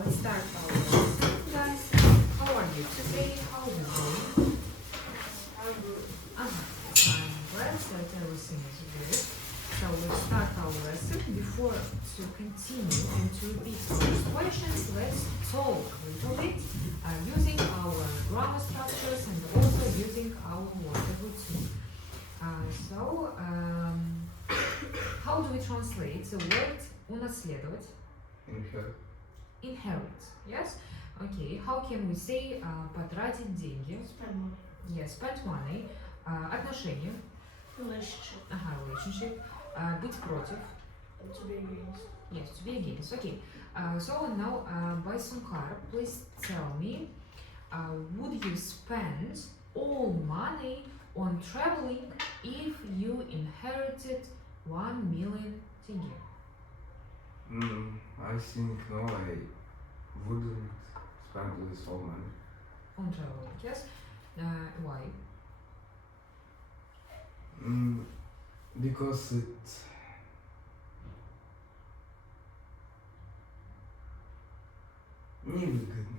let's start our lesson, guys. How are you today? How is it going? I'm good. I'm glad that everything is good. So let's start our lesson. Before to continue and to repeat our questions, let's talk a little bit using our grammar structures and also using our word routine. How do we translate the word унаследовать? Inherit, yes? Okay, how can we say потратить деньги? Spend money. Yes, spend money. Отношения. Relationship. Relationship. Быть против. To be against. Yes, to be against. Okay. So now, by Sunkar, please tell me, would you spend all money on traveling if you inherited 1 million tenge? I think no, I wouldn't spend this whole money. On traveling, yes? Why? Because it невыгодно.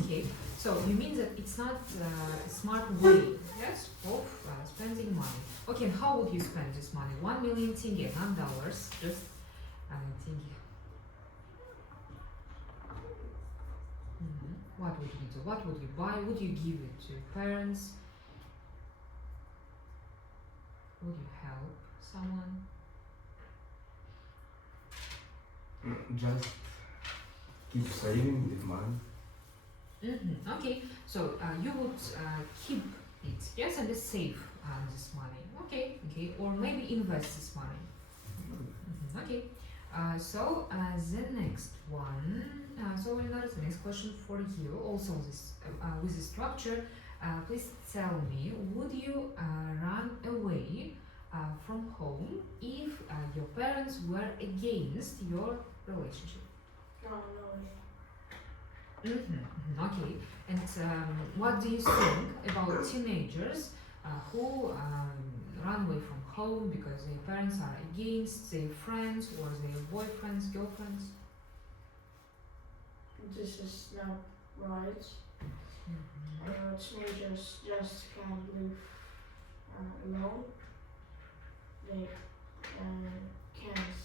Okay, so you mean that it's not a smart way, yes, of spending money. Okay, and how would you spend this money? 1 million tenge, not dollars, just tenge. What would you do? What would you buy? Would you give it to your parents? Would you help someone? Just keep saving the money. Okay, so you would keep it, yes, and save this money. Okay, or maybe invest this money. Okay, so the next one. So Leonardo, the next question for you, also this with the structure. Please tell me, would you run away from home if your parents were against your relationship? No. Okay, and what do you think about teenagers who run away from home because their parents are against their friends or their boyfriends, girlfriends? This is not right. Teenagers just can't live alone. They can't.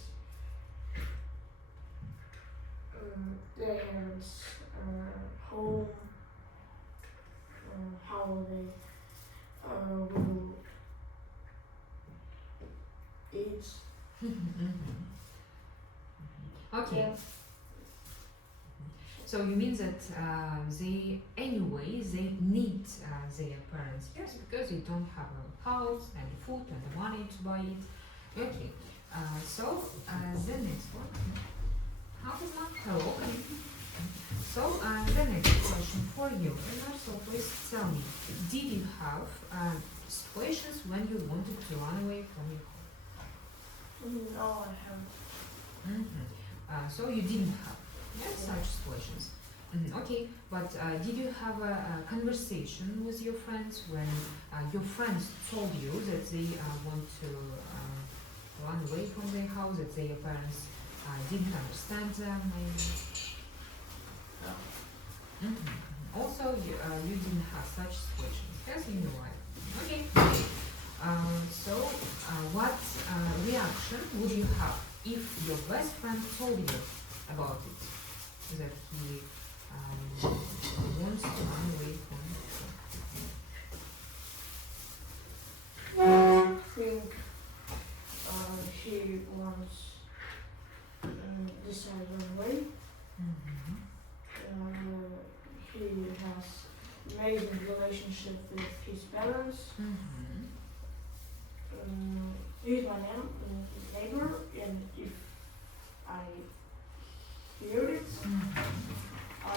Their parents home. How they will eat. Okay. Yeah. So you mean that they need their parents, yes, because they don't have a house and food and the money to buy it. Okay. So the next one. Hello. Okay. So the next question for you. And also please tell me, did you have situations when you wanted to run away from your home? No, I haven't. So you didn't have such situations. Okay, but did you have a conversation with your friends when your friends told you that they want to run away from their house, that their parents didn't understand them maybe? No. Also, you didn't have such situations, yes, in your life. Okay. So what reaction would you have if your best friend told you about it, that he wants to run away from I think he wants decide one way. He has amazing relationship with his parents. He's my neighbor, and if I hear it, I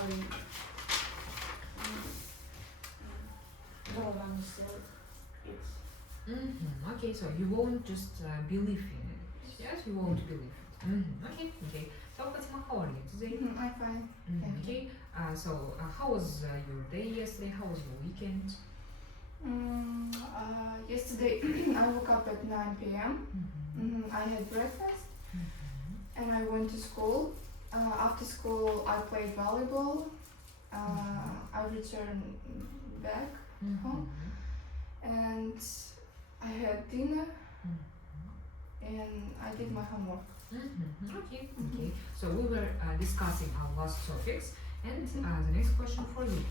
don't understand it. Okay, so you won't just believe in it. Yes, you won't believe it. Okay. So Fatima, how are you today? I'm fine. Okay. So how was your day yesterday? How was your weekend? Yesterday I woke up at 9 p.m. I had breakfast and I went to school. After school, I played volleyball. I returned back home, and I had dinner, and I did my homework. Okay, okay. So we were discussing our last topics, and the next question for you is,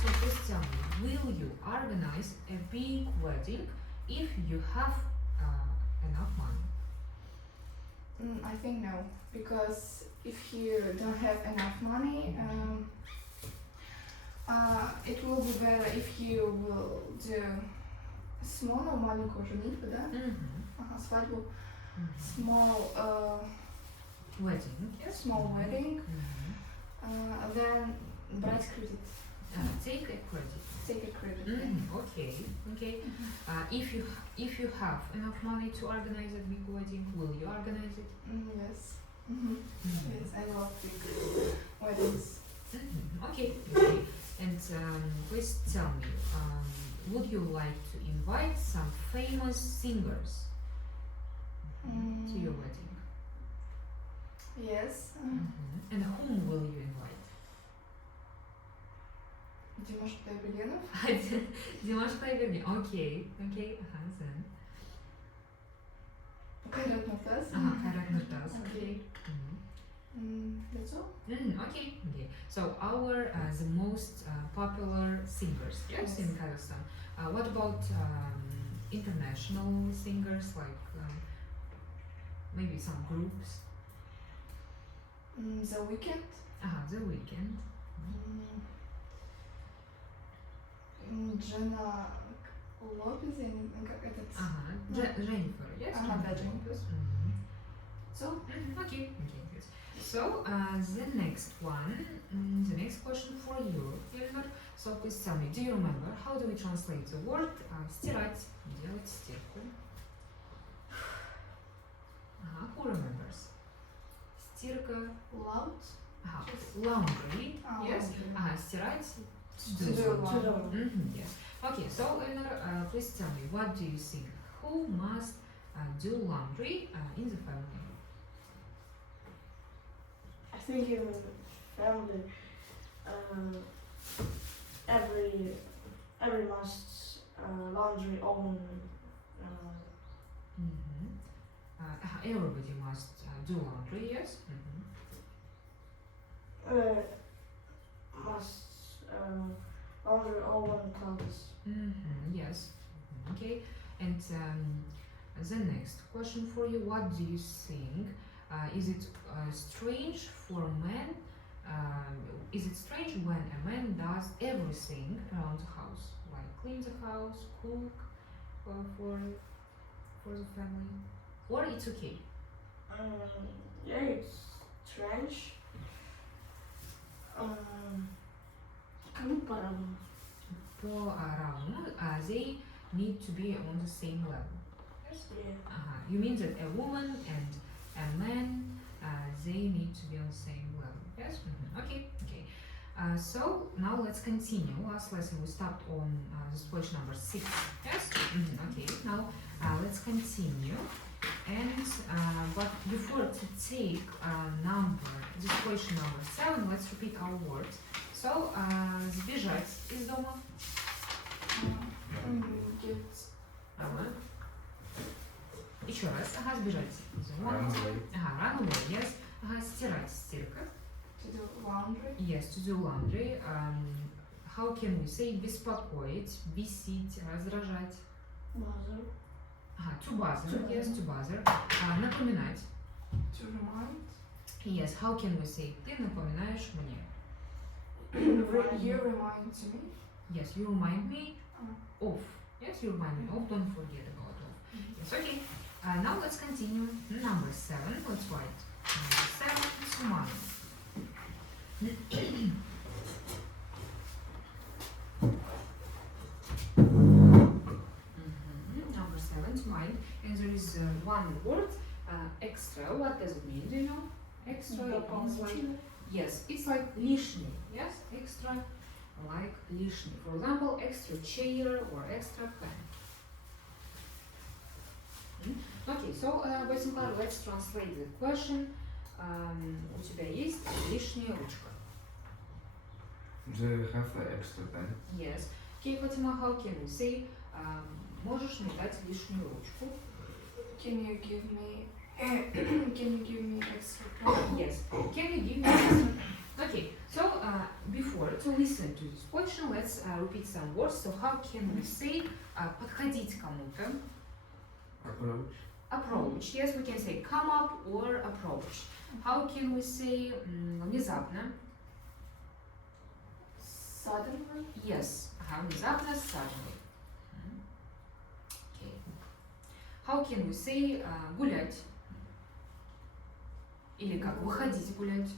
so please tell me, will you organize a big wedding if you have enough money? I think no, because if you don't have enough money, it will be better if you will do small, маленькую женитьбу, да? Свадьбу. Small Wedding, yes. small wedding, then брать кредит. Take a credit. Take a credit. Okay, okay. If you have enough money to organize a big wedding, will you organize it? Yes. Yes, I love big weddings. Okay, okay. And please tell me, would you like to invite some famous singers to your wedding? Yes. And whom will you invite? Димаш Кудайбергенов. Димаш Кудайберген. Okay, okay. Then. Кайрат Нуртас. Кайрат Нуртас. Okay. That's all. Okay, okay. So our the most popular singers, yes, in Kazakhstan. What about international singers, like maybe some groups? The Weeknd. The Weeknd. Jenna Lopez, как этот. Jennifer, yes. Да, Jennifer. So. Okay, okay, good. So the next one, the next question for you, Elmer. So please tell me, do you remember how do we translate the word стирать, делать стирку? Who remembers? Стирка. Loud. Laundry. Yes. Стирать. To do. Yes. Okay. So Elmer, please tell me, what do you think? Who must do laundry in the family? I think in family, every must laundry own. Everybody must do laundry. Yes. Must laundry own clothes. Yes. Okay. And the next question for you: what do you think? Is it strange for men? Is it strange when a man does everything around the house, like clean the house, cook for the family, or it's okay? Yeah, it's strange. Кому по-разному? По-разному, they need to be on the same level. Yes. Yeah. You mean that a woman and a man, they need to be on the same level. Yes. Okay. Okay. So now let's continue. Last lesson we stopped on this question number 6. Yes. Okay. Now let's continue. And but before to take this question number 7, let's repeat our words. So сбежать из дома. Еще раз. Сбежать из дома. Run away. Run away. Yes. Стирать. Стирка. To do laundry. Yes, to do laundry. How can we say беспокоить, бесить, раздражать? Bother. To bother. Yes, to bother. Напоминать. To remind. Yes, how can we say ты напоминаешь мне? You remind to me. Yes, you remind me of. Yes, you remind me of. Don't forget about of. Yes, okay. Now let's continue. Number 7. Let's write. Number 7. To mind. Number 7 to mind, and there is one word extra. What does it mean? Do you know? Extra. It means like, yes, it's like лишний. Yes, extra, like лишний. For example, extra chair or extra pen. Okay, so boys and girls, let's translate the question. у тебя есть лишняя ручка. Do you have the extra pen? Yes. Okay, Fatima, how can we say можешь мне дать лишнюю ручку? Can you give me extra pen? Yes. Can you give me extra? Okay. So before to listen to this question, let's repeat some words. So how can we say подходить кому-то? Approach. Approach. Yes, we can say come up or approach. How can we say внезапно? Suddenly? Yes. Внезапно, suddenly. Okay. How can we say гулять? Или как выходить гулять?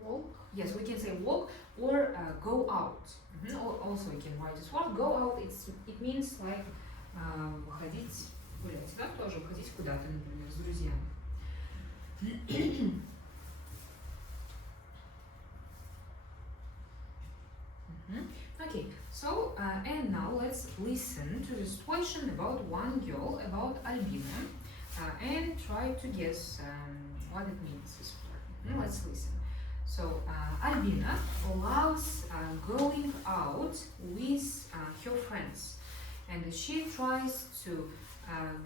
Walk? Yes, we can say walk or go out. Also, you can write this word. Go out. It means like выходить гулять. Да, тоже выходить куда-то, например, с друзьями. Okay, so and now let's listen to this question about one girl, about Albina, and try to guess what it means. This word. Let's listen. So Albina loves going out with her friends, and she tries to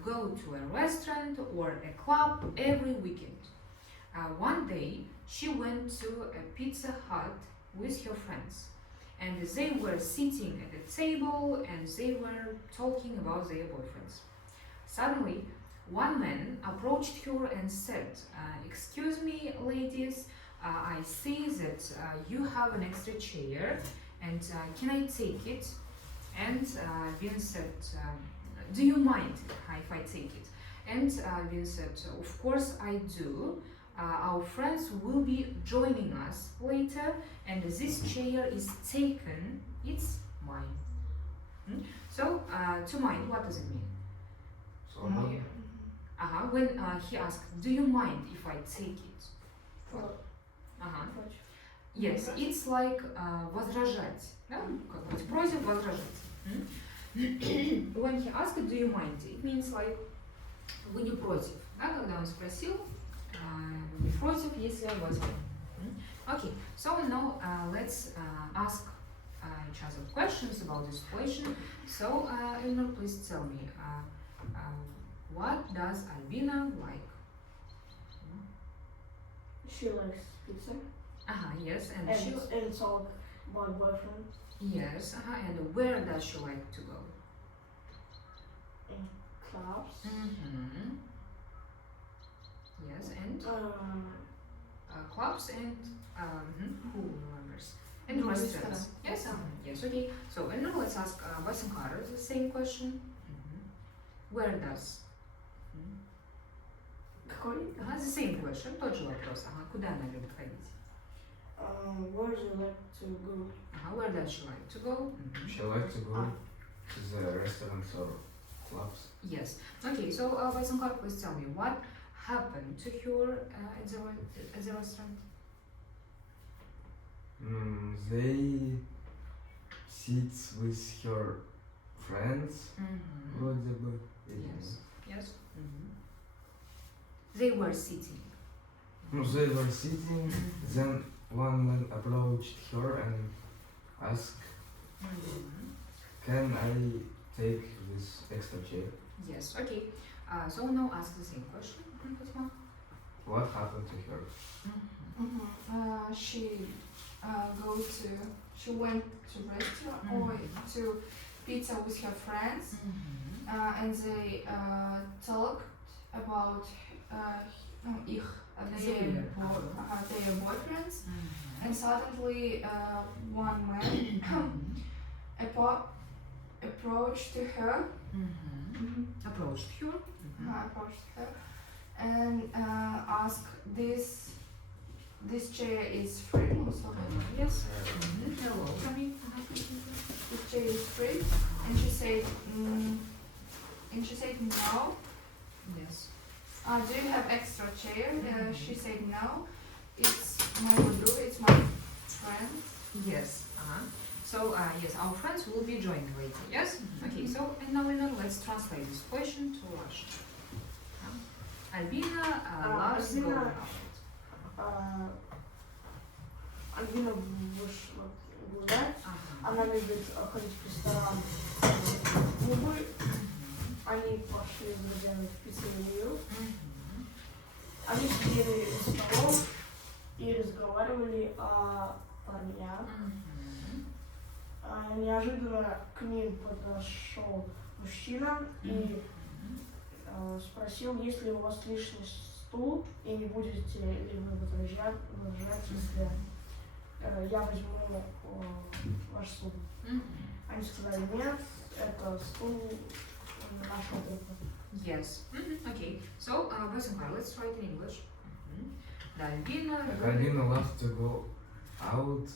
go to a restaurant or a club every weekend. One day she went to a Pizza Hut with her friends, and they were sitting at a table and they were talking about their boyfriends. Suddenly, one man approached her and said, "Excuse me, ladies, I see that you have an extra chair, and can I take it?" And Albina said, "Do you mind if I take it?" And Albina said, "Of course I do. Our friends will be joining us later, and this chair is taken. It's mine." So, to mind, what does it mean? Свободно. When he asked, "Do you mind if I take it?" Против. Yes, it's like возражать. Да? Как быть против, возражать. When he asked, "Do you mind?" It means like вы не против. Да? Когда он спросил, вы не против, если я возьму. Okay, so now let's ask each other questions about this question. So, Eleanor, please tell me, what does Albina like? She likes pizza Yes, and and, she. and talk about boyfriend Yes, and where does she like to go? in clubs. Yes, and clubs and who remembers? And restaurants. Yes, yes, okay. So, and now let's ask Basankara the same question. Where does? Какой? The same question, тот же вопрос. Куда она любит ходить? Where do you like to go? Where does she like to go? She likes to go to the restaurants or clubs. Yes. Okay, so Basankara, please tell me what happened to her at the restaurant? They sit with her friends. Вроде бы. Yes. Yes. They were sitting. They were sitting. Then one man approached her and asked, "Can I take this extra chair?" Yes. Okay. So now ask the same question, Fatima. What happened to her? She went to restaurant or to pizza with her friends, and they talked about their boyfriends, and suddenly one man approached her. Approached her. Approached her and asked, this chair is free. Yes. Hello. This chair is free, and she said no. Yes. Do you have extra chair? She said no. It's my Voodoo, it's my friend. Yes. So yes, our friends will be joining later. Yes. Okay. So and now let's translate this question to Russian. Albina loves Albina going out. она любит ходить в ресторан Кубы. Они пошли с друзьями в пиццерию. Они сидели за столом и разговаривали о парнях. Неожиданно к ним подошел мужчина и спросил, есть ли у вас лишний стул и не будете ли вы возражать, если я возьму ваш стул. Они сказали, нет, это стул нашего друга. Yes. Okay. So, Basimkar, let's try it in English. Альбина Alina loves to go out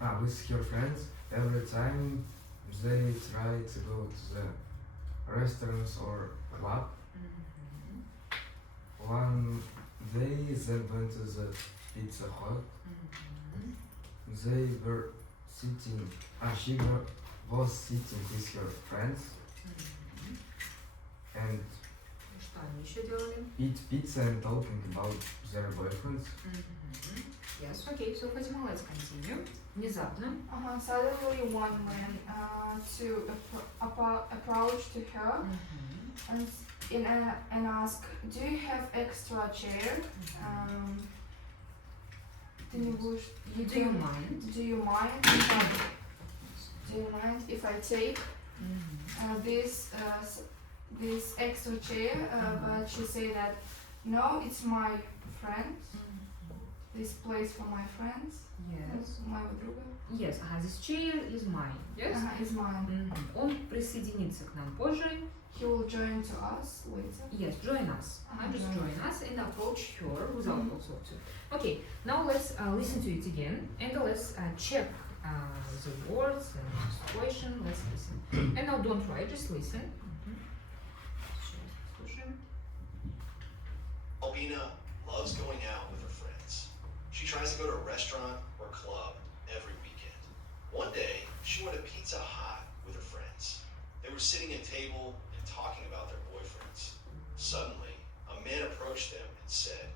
with her friends every time they try to go to the restaurants or club. One day they went to the Pizza Hut. They were sitting. Was sitting with her friends and Что они еще делали? eat pizza and talking about their boyfriends. Yes, okay, so Fatima, let's continue. Внезапно. Suddenly one man approached to her and asked, do you have extra chair? Ты не будешь... Do you mind? Do you mind if I take this extra chair? But she said that no, it's my friend. This place for my friends. Yes. Моего друга. Yes, this chair is mine. Yes? Is mine. Он присоединится к нам позже. He will join to us later. Yes, join us. Just join us and approach her without also to. Okay, now let's listen to it again and let's check the words and the situation. Let's listen. And now don't write, just listen. Albina loves going out with her friends. She tries to go to a restaurant or club every weekend. One day, she went to Pizza Hut with her friends. They were sitting at a table and talking about their boyfriends. Suddenly, a man approached them and said,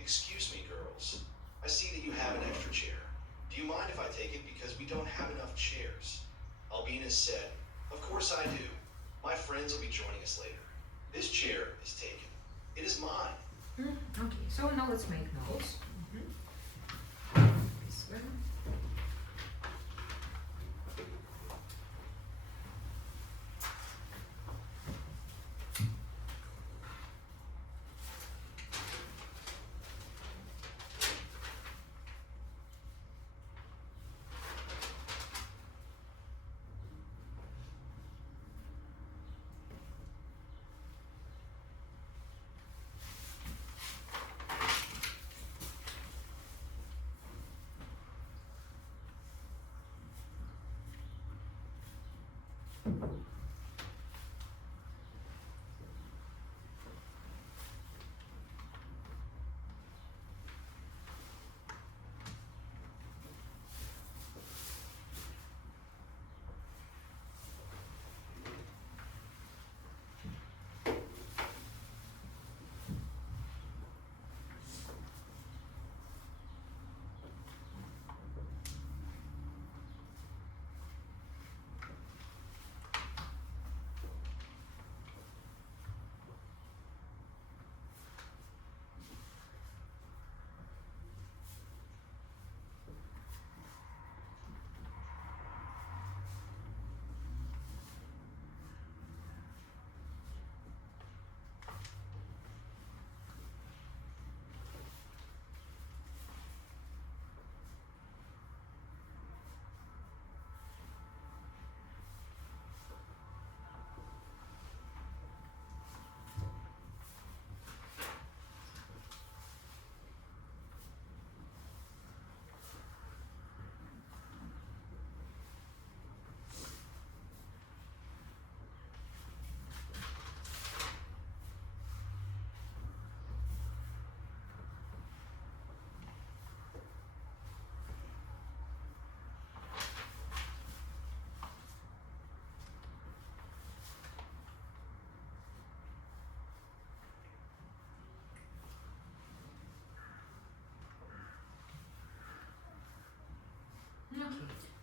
"Excuse me, girls. I see that you have an extra chair. Do you mind if I take it because we don't have enough chairs?" Albina said, "Of course I do. My friends will be joining us later. This chair is taken. It is mine." Okay, so now let's make notes. This one.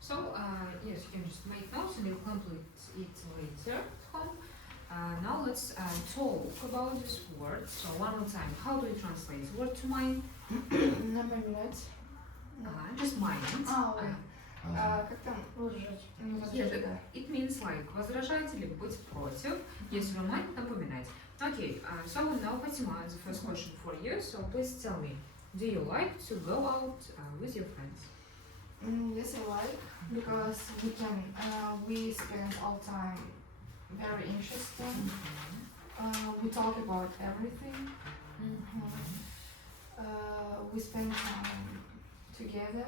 So, yes, you can just make notes and you'll complete it later at home. Now let's talk about this word. So, one more time, how do you translate word to mind? Number minutes. Just mind. Ой. Как там? Возражать. Yes, it means like возражать или быть против. Yes, remind, напоминать. Okay, so now, Fatima, the first question for you. So please tell me, do you like to go out with your friends? Yes, I like, because we spend all time very interesting. We talk about everything. We spend time together.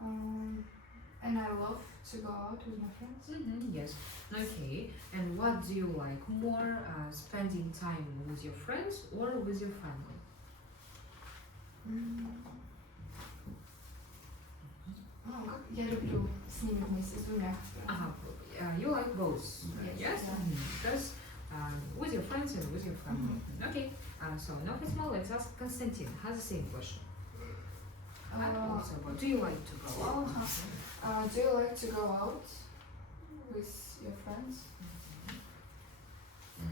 And I love to go out with my friends. Yes. Okay. And what do you like more, spending time with your friends or with your family? Я люблю с ними вместе, с двумя. You like both? Yes. Yes. Because with your friends and with your family. Okay. So now, Fatima, let's ask Konstantin. Has the same question. Also, do you like to go out? Do you like to go out with your friends? I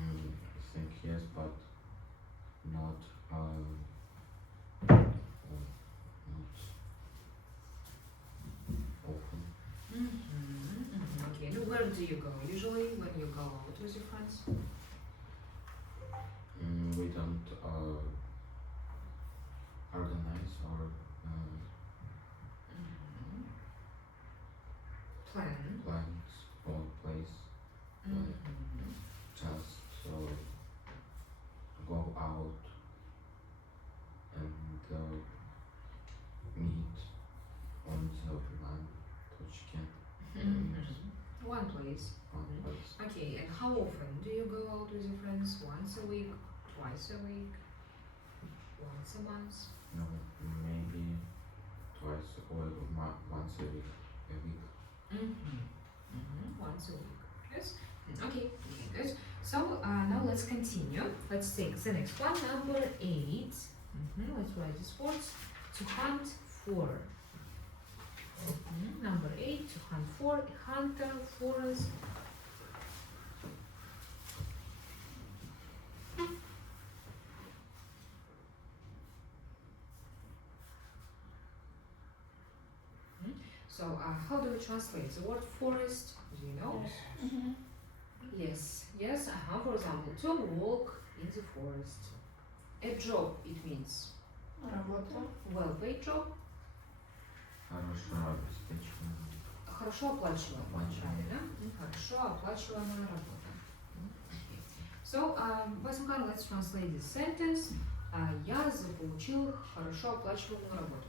think yes, but not often. Okay. And where do you go usually when you go out with your friends? We don't organize or plans or place. Just go out and meet on the one точке. One place. One place. Okay, and how often do you go out with your friends? Once a week, twice a week, once a month? No, maybe twice or once a week. Once a week. Yes. Okay. Good. So now let's continue. Let's take the next one, number 8. Let's write this words. To hunt for. Number 8. To hunt for. Hunter, forest. So how do we translate the word forest? Do you know? Yes. Yes. For example, to walk in the forest. A job, it means Работа. well-paid job. Хорошо обеспеченная. Хорошо оплачиваемая, правильно? Хорошо оплачиваемая работа. Okay. So, Басимхан, let's translate this sentence. Я заполучил хорошо оплачиваемую работу.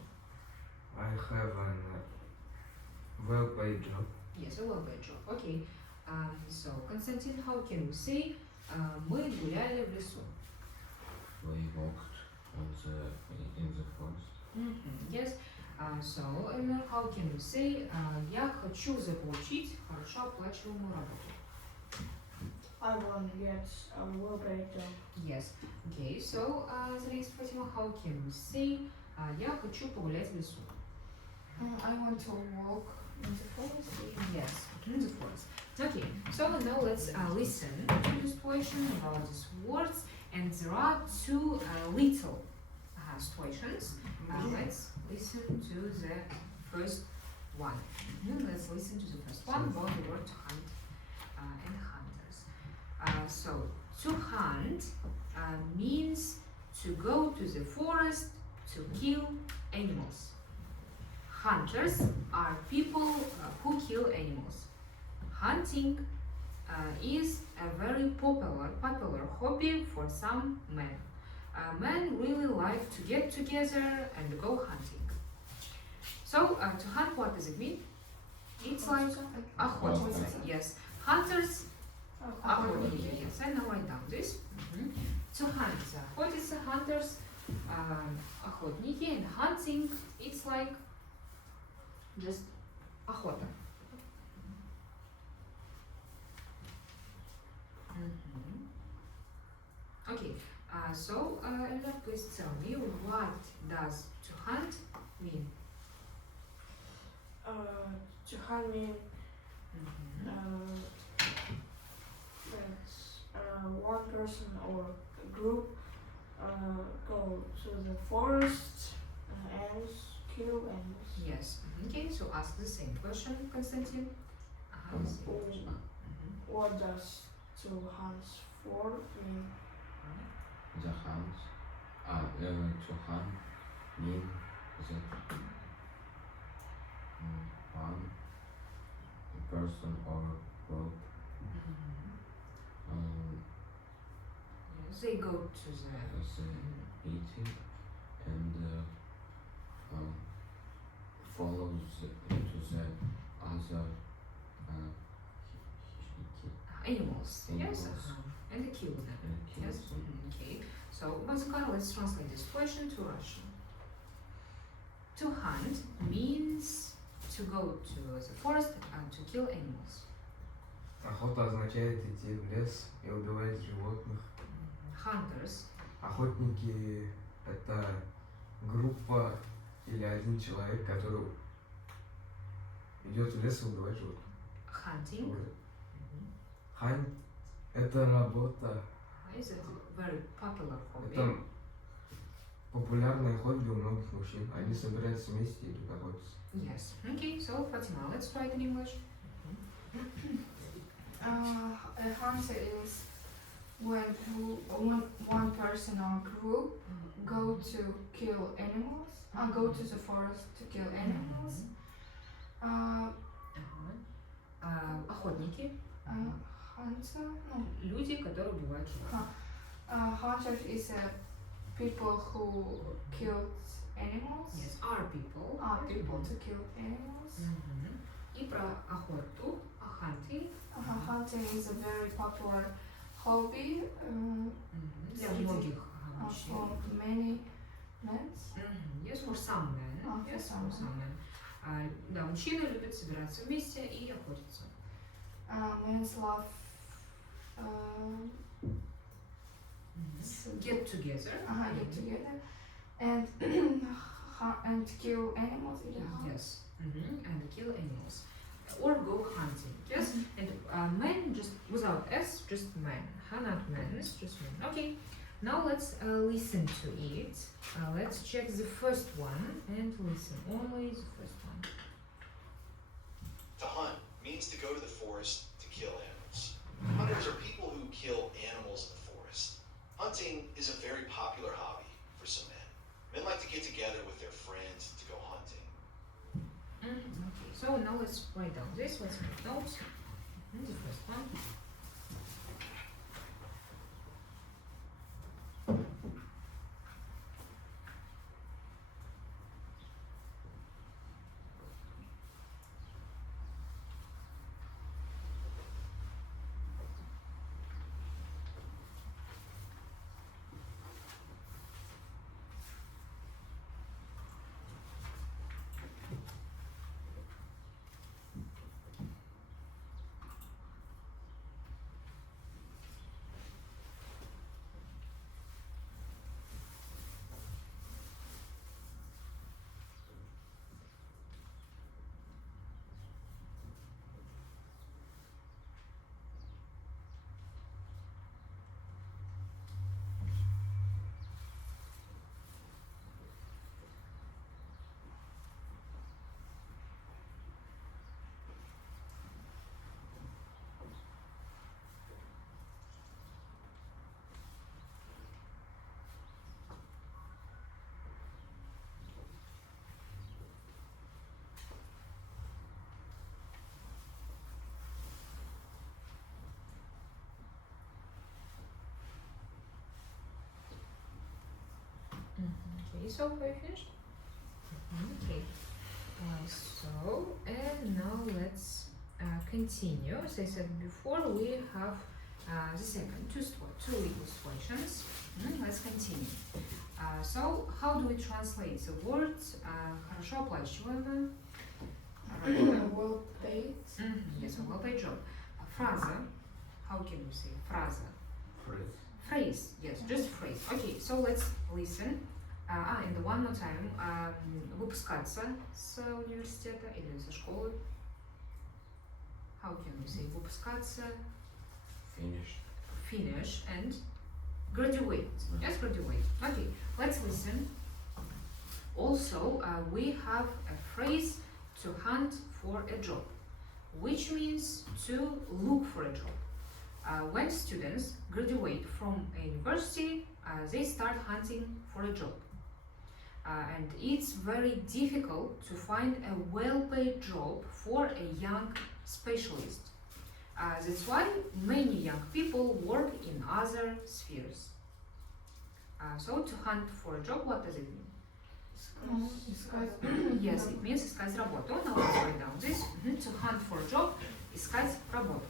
I have a well-paid job. Yes, a well-paid job. Okay. So, Konstantin, how can we say мы гуляли в лесу? We walked in the forest. Yes. So, Эльнар, how can we say я хочу заполучить хорошо оплачиваемую работу? I want to get a well-paid job. Yes. Okay. So, Зарис, Фатима, how can we say я хочу погулять в лесу? I want to walk in the forest. Yes, in the forest. Okay, so now let's listen to this situation about these words, and there are two little situations. Let's listen to the first one. Let's listen to the first one about the word hunt and hunters. So, to hunt means to go to the forest to kill animals. Hunters are people who kill animals. Hunting is a very popular hobby for some men. Men really like to get together and go hunting. So, to hunt, what does it mean? It's like охотиться. Yes. Hunters, охотники. Yes, I now write down this. To hunt, охотиться, hunters, охотники, and hunting, it's like just охота. Okay, so Elena, please tell me, what does to hunt mean? To hunt mean Mhm. that one person or a group go to the forest and kill animals. Yes. Okay, so ask the same question, Konstantin. The same question. Mhm. What does to hunt for mean? The hunt. To hunt mean that one person or group Yes, they go to the. is eating and follows to the other Animals. Yes. Animals. And kill them. Yes. kills them. Okay. So, Mazukara, let's translate this question to Russian. To hunt means to go to the forest and to kill animals. Охота означает идти в лес и убивать животных. Hunters. Охотники – это группа или один человек, который идет в лес и убивает животных. Hunting. Хань – это работа. Is it very popular hobby? Это популярное хобби у многих мужчин. Они собираются вместе и идут охотиться. Yes. Okay, so Fatima, let's try it in English. A hunter is when one person or group go to kill animals, go to the forest to kill animals. Охотники. Hunter, no. Люди, которые убивают животных. Hunter is people who killed animals. Yes, are people. People to kill animals. И про охоту, hunting. Hunting is a very popular hobby Для многих мужчин. for many men. Yes, for some men. Yes, for some men. Да, мужчины любят собираться вместе и охотиться. Men love Get together. get together and and kill animals in the house. Yes. And kill animals. Or go hunting. Yes. And men just without S, just men. Not men, it's just men. Okay. Now let's listen to it. Let's check the first one and listen. Only the first one. To hunt means to go to the forest to kill animals. Hunters are people who kill animals in the forest. Hunting is a very popular hobby for some men. Men like to get together with their friends to go hunting. Okay, so now let's write down this. Let's make notes. The first one. Okay, so are you finished? Okay. So, and now let's continue. As I said before, we have the second two legal questions. Let's continue. So, how do we translate the words хорошо оплачиваемая? Well paid. Yes, a well-paid job. Фраза. How can we say фраза? Phrase. Phrase. Yes, just phrase. Okay, so let's listen. And one more time. Выпускаться с университета или со школы. How can we say выпускаться? Finish. Finish and graduate. Yes, graduate. Okay, let's listen. Also, we have a phrase to hunt for a job, which means to look for a job. When students graduate from a university, they start hunting for a job. And it's very difficult to find a well-paid job for a young specialist. That's why many young people work in other spheres. So to hunt for a job, what does it mean? Искать. Yes, it means искать работу. Now let's write down this. To hunt for a job, искать работу.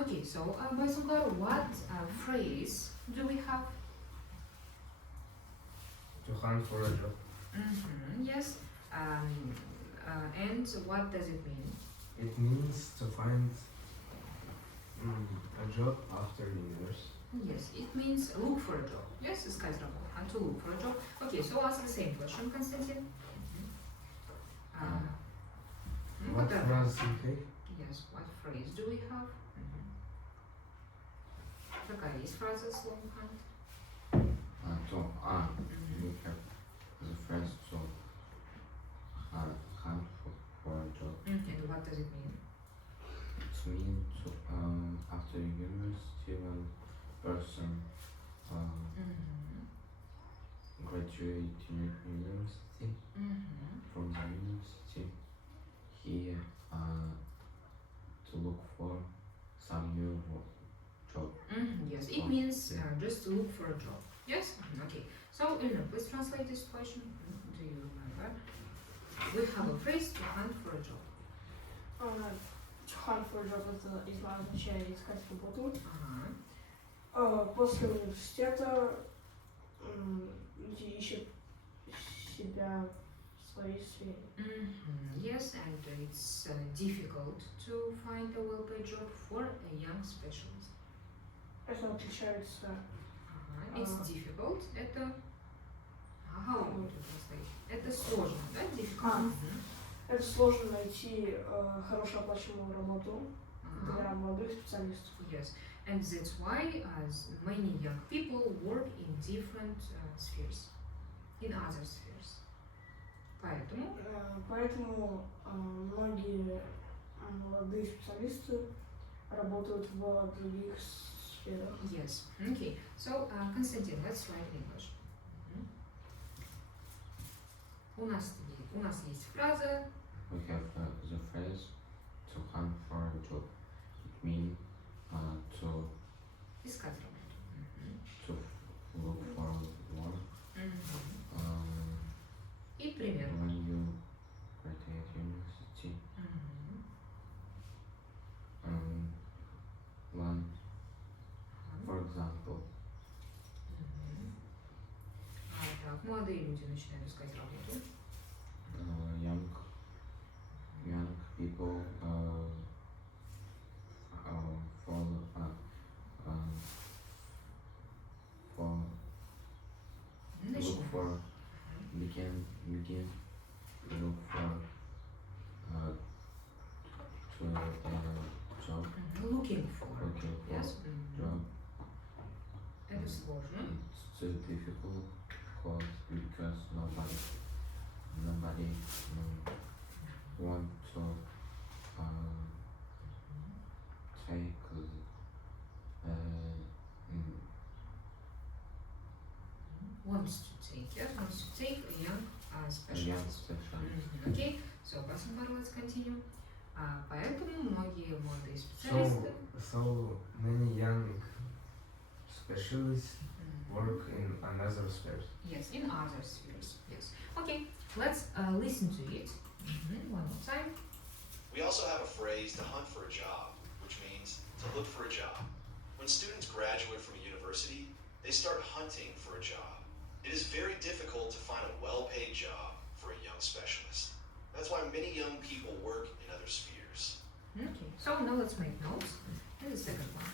Okay, so Байсунгар, what phrase do we have? To hunt for a job. Yes. And what does it mean? It means to find a job after university. Yes, it means look for a job. Yes, искать работу. And to look for a job. Okay, so ask the same question, Константин. What phrase you have? Yes, what phrase do we have? Какая есть фраза словом hunt? We have the phrase to hunt for a job. And what does it mean? It means to, after university, when person graduate university from the university, he to look for some new job. Yes, it means just to look for a job. Yes? Okay. So, Elena, please translate this situation. Do you remember? We have a phrase to hunt for a job. To hunt for a job это означает искать работу. Ага. После университета люди ищут себя в своей сфере. Yes, and it's difficult to find a well-paid job for a young specialist. Это отличается. It's difficult. Это how would you translate? Это сложно, да? Difficult. Это сложно найти хорошо оплачиваемую работу для молодых специалистов. Yes, and that's why many young people work in different spheres, in other spheres. Поэтому многие молодые специалисты работают в других сферах. Yes. Okay. So, Константин, let's try in English. У нас есть фраза. We have the phrase to hunt for a job. It means to Искать работу. to look for work. И пример. When you graduate university, one, for example, Так, молодые люди начинают искать работу. young people look for begin look for to a job. Looking for. Looking for Yes. job. Это сложно. It's too difficult because nobody want to take Wants to take. Yes, wants to take a young a specialist. young specialist. Okay, so let's continue. Поэтому многие молодые специалисты So many young specialists work in another sphere. Yes, in other spheres. Yes. Okay, let's listen to it one more time. We also have a phrase to hunt for a job, which means to look for a job. When students graduate from a university, university, they start hunting for a job. It is very difficult to find a well-paid job for a young specialist. That's why many young people work in other spheres. Okay, so now let's make notes. And the second one.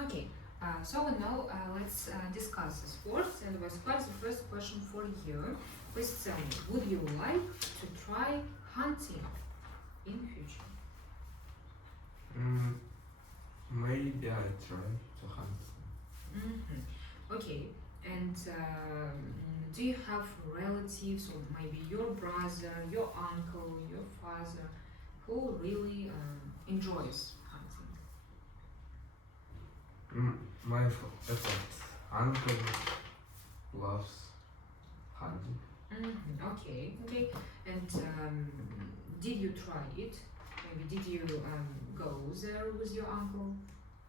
Okay, so now let's discuss this first. And was quite the first question for you. Please tell me, would you like to try hunting in future? Maybe I try to hunt. Okay, and do you have relatives, or maybe your brother, your uncle, your father, who really enjoys hunting? My uncle loves hunting. Okay, okay. And did you try it? Maybe did you go there with your uncle?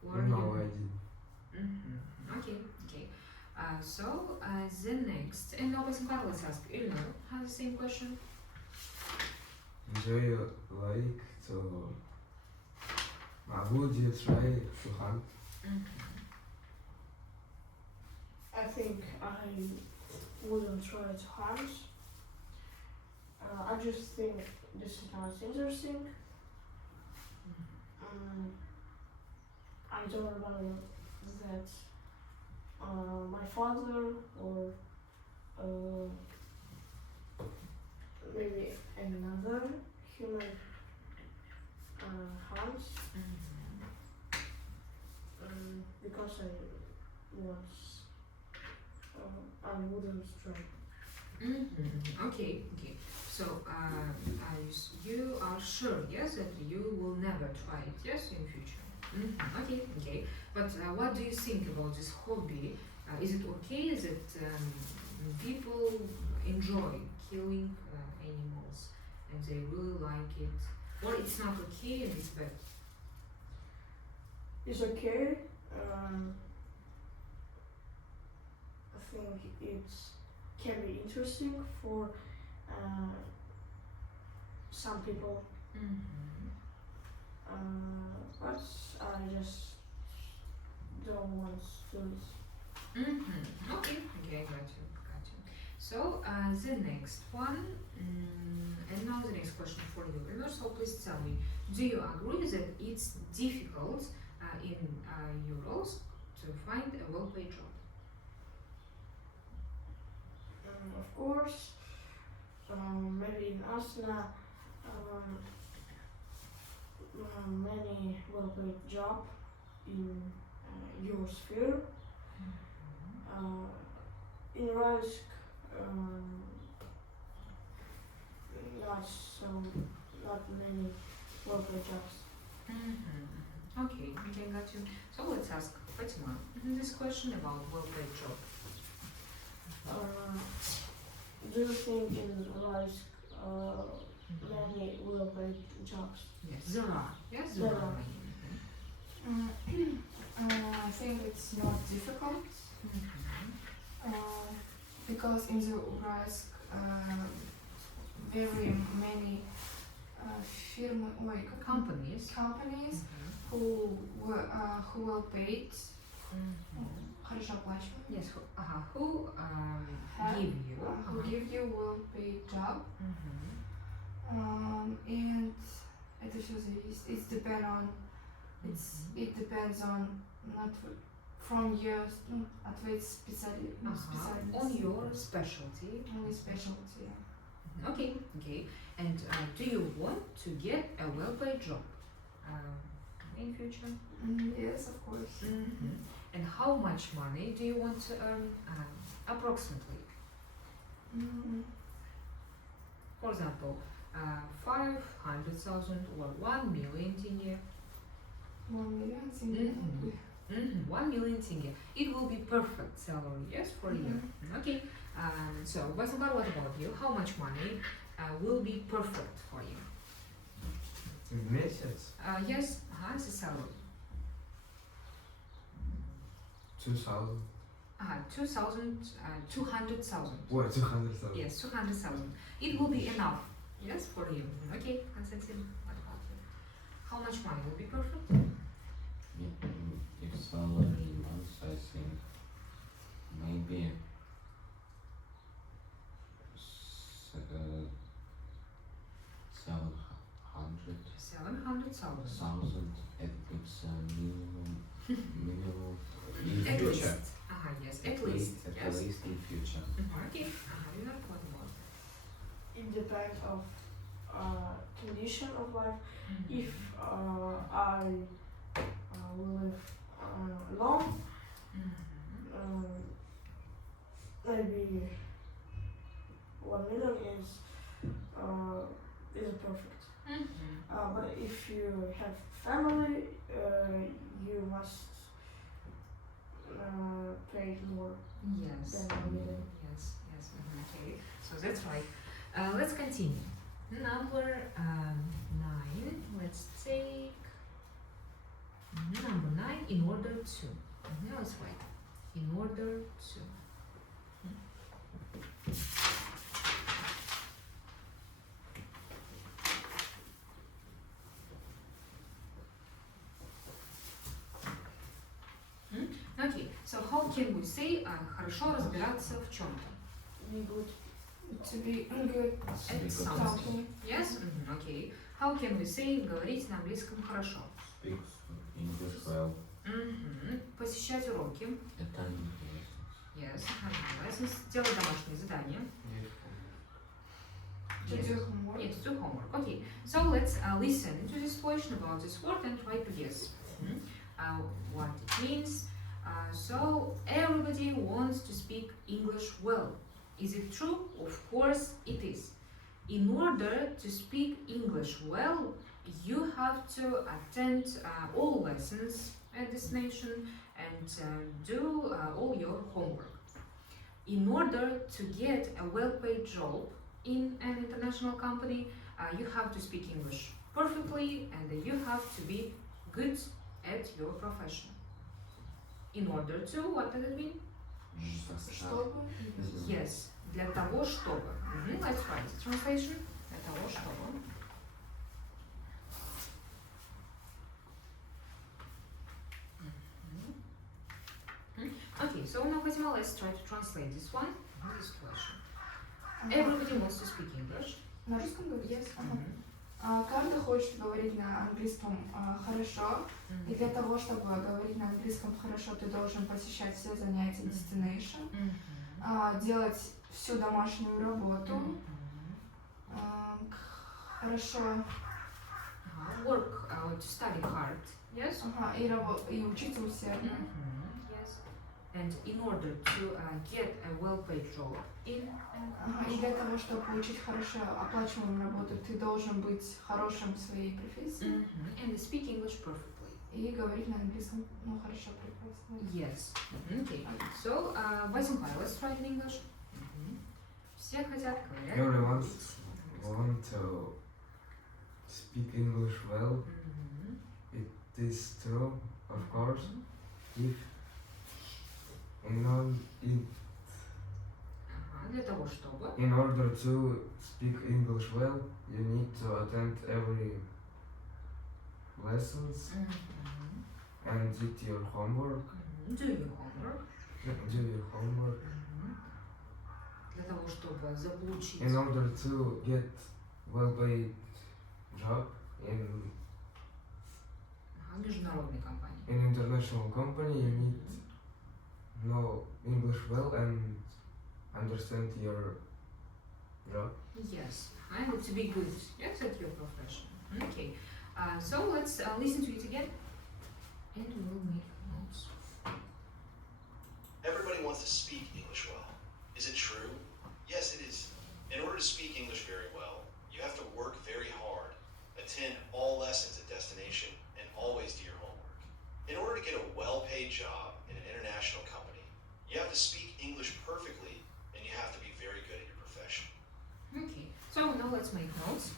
Or No, you... I didn't. Okay, okay. So the next, and now let's ask Ilno, has the same question. Do you like to? Would you try to hunt? I think I wouldn't try to hunt. I just think this is not interesting. I don't remember that my father or maybe another human hunts because I wouldn't try. Okay, okay. So you are sure, yes, that you will never try it, yes, in future? Okay, okay. But what do you think about this hobby? Is it okay that people enjoy killing animals and they really like it? Or it's not okay and it's bad? It's okay. I think it can be interesting for some people, but I just don't want to do it. Okay, okay, got you, got you. So the next one, and now the next question for you. And also, please tell me, do you agree that it's difficult in Urals to find a well-paid job? Of course, maybe in Asna, many well-paid job in your sphere. In Risk, not many well-paid jobs. Okay, okay, got you. So let's ask Fatima this question about well-paid job. Do you think in Risk many well-paid jobs? Yes, there are. Yes, There there are are. many. I think it's not difficult because in the risk very many companies who will pay it. Хорошо оплачиваемый. Yes, who Have- give you. Who give you will pay job. Мгм. And это все зависит. It depends on not from your от твоей специальности. On your specialty. On your specialty. Okay, okay. And do you want to get a well-paid job in future? Yes, of course. And how much money do you want to earn approximately? For example, 500,000 or 1 million tenge. 1 million. Mhm. 1 million tenge. It will be perfect salary, yes, for you. Okay. So, Vasimbar, what about you? How much money will be perfect for you? В месяц Yes, it's a salary. 2,000. 200,000. Ой, 200,000. Yes, 200,000. It will be enough, yes, for you. Okay, Konstantin, what about you? How much money will be perfect? If salary in months, I think maybe 700,000. 700,000. It's a minimum in At future. least. Yes, at least. At Yes. least in future. Okay. Rina, what about It depends of condition of life. it? If I will live alone, maybe 1 million is perfect. But if you have family, you must pay more Yes. than 1 million. Yes, yes. Okay, so that's right. Let's continue. Number 9. Let's take number 9. In order to. Let's write. In order to. Okay, so how can we say хорошо разбираться в чем-то? Be good. To be good At Because something. Yes? Okay. How can we say говорить на английском хорошо? Speak English well. Посещать уроки. Attend lessons. Yes. Lessons. Делать домашние задания. to do homework. Yes, do homework. Okay. So let's listen to this question about this word and try to guess what it means. So everybody wants to speak English well. Is it true? Of course it is. In order to speak English well, you have to attend all lessons at this nation and do all your homework. In order to get a well-paid job in an international company, you have to speak English perfectly and you have to be good at your profession. In order to, what does it mean? Чтобы. Yes, для того, чтобы. Let's write the translation. Для того, чтобы. Okay, so now Fatima, let's try to translate this one. This question. Everybody wants to speak English. На русском говорить? Yes. Каждый хочет говорить на английском хорошо, и для того, чтобы говорить на английском хорошо, ты должен посещать все занятия destination, делать всю домашнюю работу, хорошо, Work to study hard. Yes. и учиться усердно. Yes. And in order to get a well-paid job in И для того, чтобы получить хорошо оплачиваемую работу, ты должен быть хорошим в своей профессии and speak English perfectly. и говорить на английском, хорошо, прекрасно. Yes. Okay. So, Vasimpai, let's try in English. Все хотят говорить. Everyone want to speak English well. It is true, of course. If Для того, чтобы. in order to speak English well, you need to attend every lessons and did your homework. Do your homework. Do your homework Для того, чтобы заполучить in order to get well-paid job in международной компании. international company. You need know English well and understand your job. Yes, and to be good. Yes, at your profession. Okay. So let's listen to it again, and we'll make notes. Everybody wants to speak English well. Is it true? Yes, it is. In order to speak English very well, you have to work very hard, attend all lessons at destination, and always do your homework. In order to get a well-paid job in an international company, you have to speak English perfectly, and you have to be very good at your profession. Okay. So now let's make notes.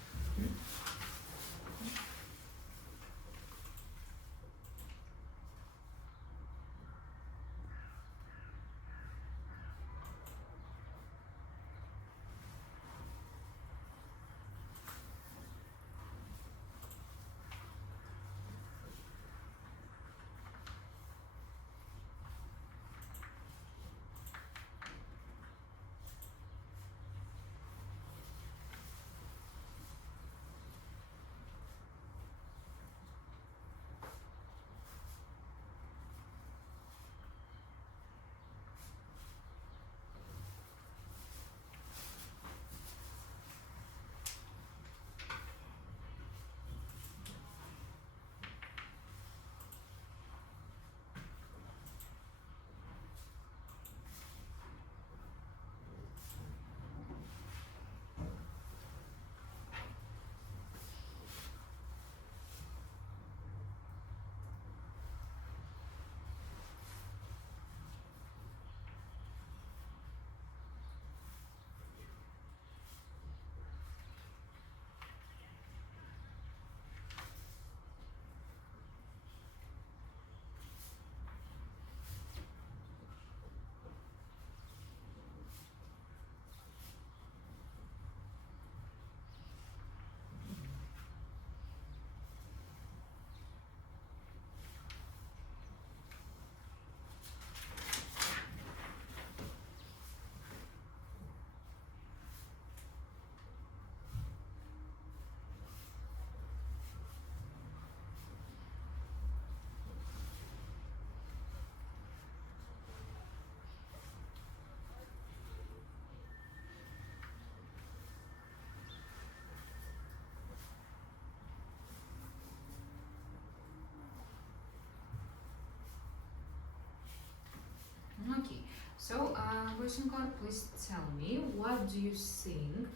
Okay, so Lysenko, please tell me, what do you think,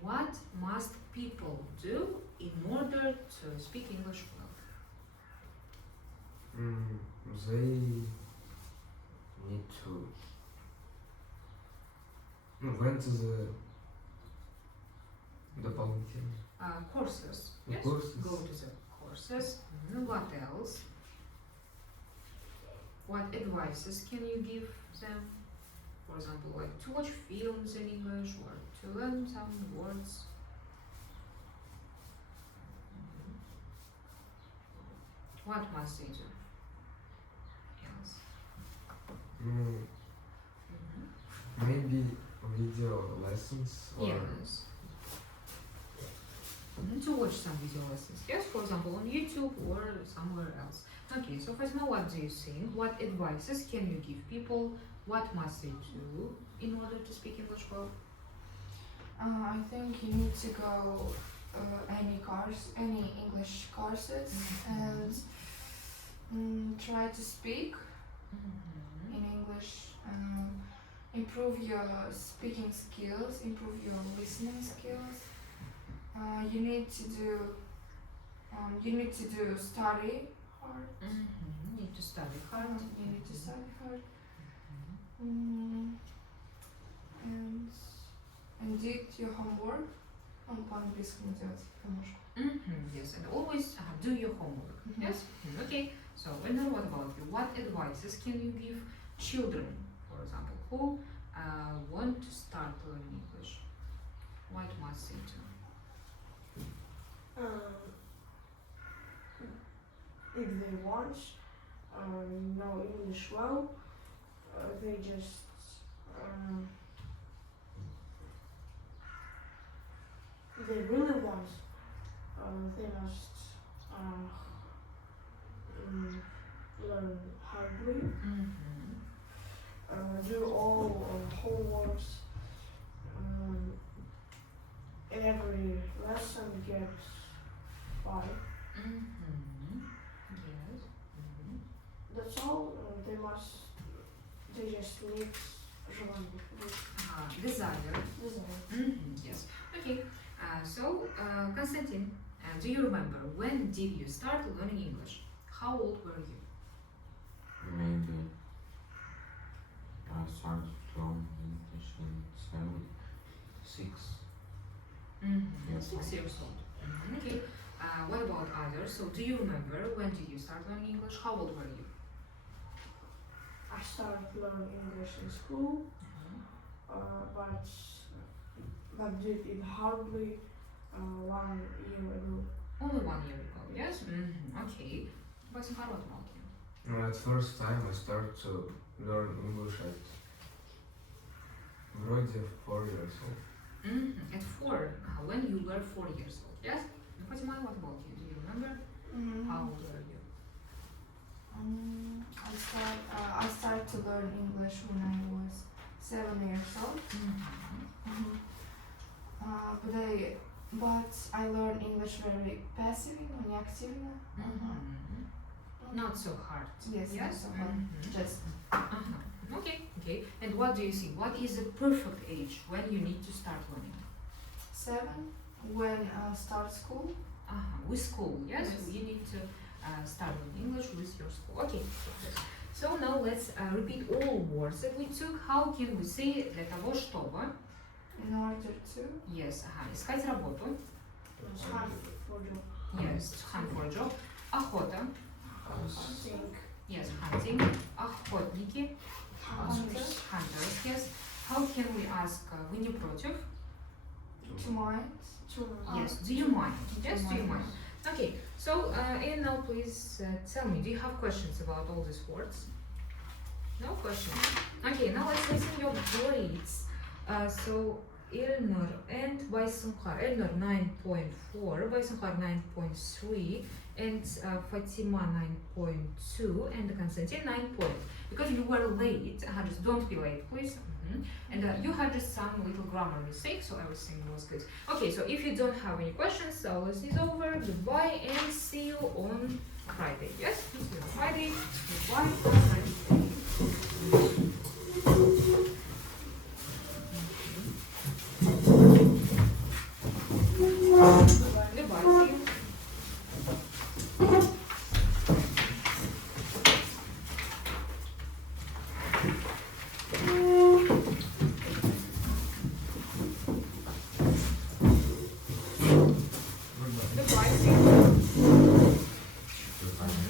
what must people do in order to speak English well? They need to went to the дополнительные Courses, yes? courses. Go to the courses. What else? What advices can you give them? For example, like to watch films in English or to learn some words. What must they do? Yes. Maybe video lessons or Yes. To watch some video lessons. Yes, for example, on YouTube or somewhere else. Okay, so Fatima, what do you think? What advices can you give people? What must they do in order to speak English well? I think you need to go any English courses and try to speak in English. Improve your speaking skills, improve your listening skills. You need to do study hard. You need to study hard. You need to study hard. And did your homework. По-английски делать домашку. Yes, and always do your homework. Yes. Okay. So, and then what about you? What advices can you give children, for example, who want to start learning English? What must they do? if they want know English well, they just they really want, they must learn hardly, do all homeworks, every lesson get 5. Yes. That's all. They just need желание. Desire. Desire. Yes. Okay. So, Konstantin, do you remember when did you start learning English? How old were you? Maybe I started to learn English in 6. Yes. 6 years old. Okay. What about others? So, do you remember when did you start learning English? How old were you? I started learning English in school, but did it hardly 1 year ago. Only 1 year ago. Yes. Okay. What's about you? At first time I started to learn English at вроде 4 years old. At 4. When you were 4 years old. Yes. Fatima, what about you? Do you remember? How old were you? I started to learn English when I was 7 years old. But I learned English very passively, не активно. Not so hard. Yes, not so hard. Just. Okay. Okay. And what do you see? What is the perfect age when you need to start learning? 7, when start school. With school. Yes. Yes. You need to start learning English with your school. Okay. So now let's repeat all words that we took. How can we say для того, чтобы? In order to. Yes. Искать работу. It's hard for you. Yes. Hunt for a job. Охота. Hunting. Yes. Hunting. Охотники. Hunters. Hunters. Yes. How can we ask? Вы не против? To mind. Yes. Do you mind? Yes. Do you mind. mind? Okay. So, and now please tell me. Do you have questions about all these words? No questions. Okay. Now let's listen your grades. So Ilnur and Baysunkhar. Ilnur 9.4, Baysunkhar 9.3, and Fatima 9.2, and Konstantin 9 points. Because you were late, just don't be late, please. And you had just some little grammar mistakes, so everything was good. Okay, so if you don't have any questions, our lesson is over. Goodbye, and see you on Friday. Yes, see you on Friday. Goodbye.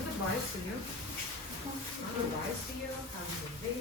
Goodbye, see you. Goodbye, see you. Have a good day.